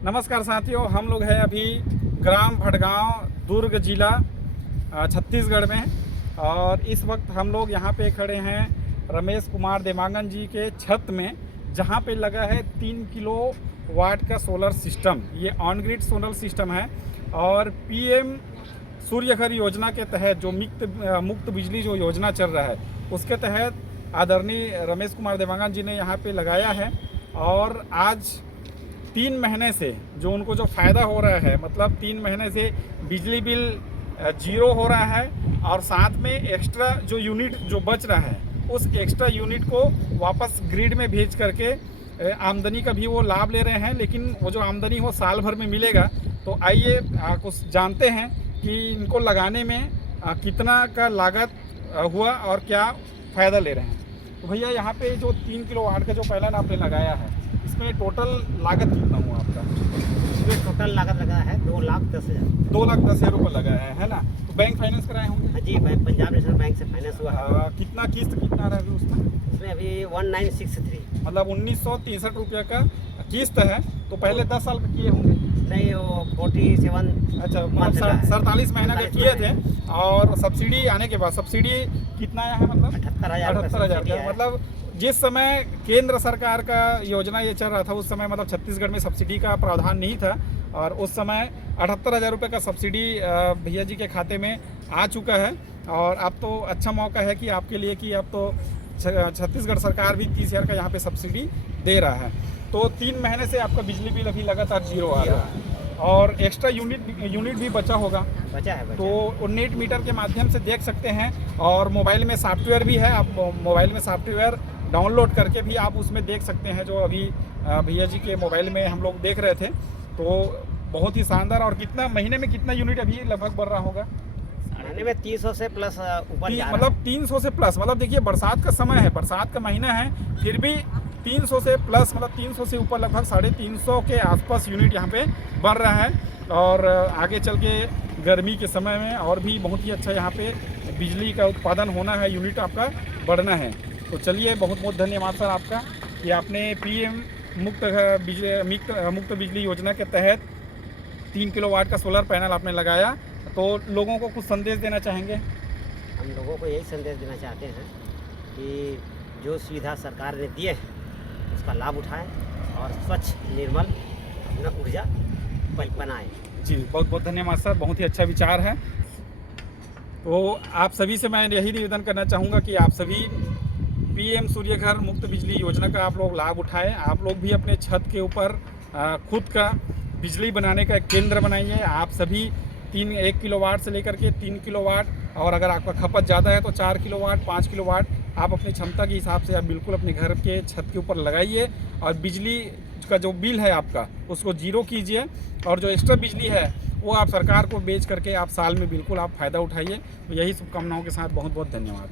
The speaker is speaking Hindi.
नमस्कार साथियों, हम लोग हैं अभी ग्राम भटगांव, दुर्ग जिला छत्तीसगढ़ में। और इस वक्त हम लोग यहाँ पे खड़े हैं रमेश कुमार देवांगन जी के छत में, जहाँ पे लगा है 3 किलो वाट का सोलर सिस्टम। ये ऑन ग्रिड सोलर सिस्टम है और पीएम सूर्य घर योजना के तहत जो मुक्त बिजली जो योजना चल रहा है, उसके तहत आदरणीय रमेश कुमार देवांगन जी ने यहाँ पे लगाया है। और आज 3 महीने से जो उनको जो फ़ायदा हो रहा है, मतलब 3 महीने से बिजली बिल जीरो हो रहा है और साथ में एक्स्ट्रा जो यूनिट जो बच रहा है, उस एक्स्ट्रा यूनिट को वापस ग्रिड में भेज करके आमदनी का भी वो लाभ ले रहे हैं। लेकिन वो जो आमदनी वो साल भर में मिलेगा। तो आइए कुछ जानते हैं कि इनको लगाने में कितना का लागत हुआ और क्या फ़ायदा ले रहे हैं। तो भैया, यहाँ पे जो 3 किलो वाट का जो पैनल आपने लगाया है, इसमें टोटल लागत कितना हुआ आपका? इसमें टोटल लागत लगा है 2,10,000। 2,10,000 रुपये लगाया है ना? तो बैंक फाइनेंस कराए होंगे? हाँ जी, पंजाब नेशनल बैंक से फाइनेंस हुआ है। कितना किस्त कितना रहा है उसमें? इसमें अभी 1963, मतलब 1963 रुपये का किस्त है। तो पहले 10 साल का किए होंगे? नहीं, वो 47। अच्छा, मतलब 47 महीना के किए थे। और सब्सिडी आने के बाद सब्सिडी कितना आया है? मतलब 78,000 का। मतलब जिस समय केंद्र सरकार का योजना ये चल रहा था, उस समय मतलब छत्तीसगढ़ में सब्सिडी का प्रावधान नहीं था। और उस समय 78,000 रुपये का सब्सिडी भैया जी के खाते में आ चुका है। और अब तो अच्छा मौका है कि आपके लिए कि अब तो छत्तीसगढ़ सरकार भी 30,000 का यहाँ पे सब्सिडी दे रहा है। तो 3 महीने से आपका बिजली बिल अभी लगातार जीरो आ रहा है और एक्स्ट्रा यूनिट भी बचा होगा। बचा है। तो नेट मीटर के माध्यम से देख सकते हैं। और मोबाइल में सॉफ्टवेयर भी है, आप मोबाइल में सॉफ्टवेयर डाउनलोड करके भी आप उसमें देख सकते हैं, जो अभी भैया जी के मोबाइल में हम लोग देख रहे थे। तो बहुत ही शानदार। और कितना महीने में कितना यूनिट अभी लगभग बढ़ रहा होगा? महीने में 300 से प्लस ऊपर जा रहा है। मतलब 300 से प्लस। मतलब देखिए, बरसात का समय है, बरसात का महीना है, फिर भी 300 से प्लस, मतलब 300 से ऊपर लगभग 350 के आसपास यूनिट यहाँ पे बढ़ रहा है। और आगे चल के गर्मी के समय में और भी बहुत ही अच्छा यहाँ पे बिजली का उत्पादन होना है, यूनिट आपका बढ़ना है। तो चलिए, बहुत बहुत धन्यवाद सर आपका कि आपने पीएम मुक्त बिजली योजना के तहत 3 किलो वाट का सोलर पैनल आपने लगाया। तो लोगों को कुछ संदेश देना चाहेंगे? हम लोगों को यही संदेश देना चाहते हैं कि जो सुविधा सरकार ने दिए है, उसका लाभ उठाएं और स्वच्छ निर्मल अपना ऊर्जा बनाएं। जी, बहुत बहुत धन्यवाद सर, बहुत ही अच्छा विचार है। तो आप सभी से मैं यही निवेदन करना चाहूँगा कि आप सभी पीएम सूर्य घर मुक्त बिजली योजना का आप लोग लाभ उठाएं। आप लोग भी अपने छत के ऊपर खुद का बिजली बनाने का एक केंद्र बनाइए। आप सभी 1 किलो वाट से लेकर के 3 किलो वाट, और अगर आपका खपत ज़्यादा है तो 4 किलो वाट, 5 किलो वाट आप अपनी क्षमता के हिसाब से आप बिल्कुल अपने घर के छत के ऊपर लगाइए। और बिजली का जो बिल है आपका, उसको जीरो कीजिए। और जो एक्स्ट्रा बिजली है वो आप सरकार को बेच करके आप साल में बिल्कुल आप फ़ायदा उठाइए। तो यही शुभकामनाओं के साथ बहुत बहुत धन्यवाद।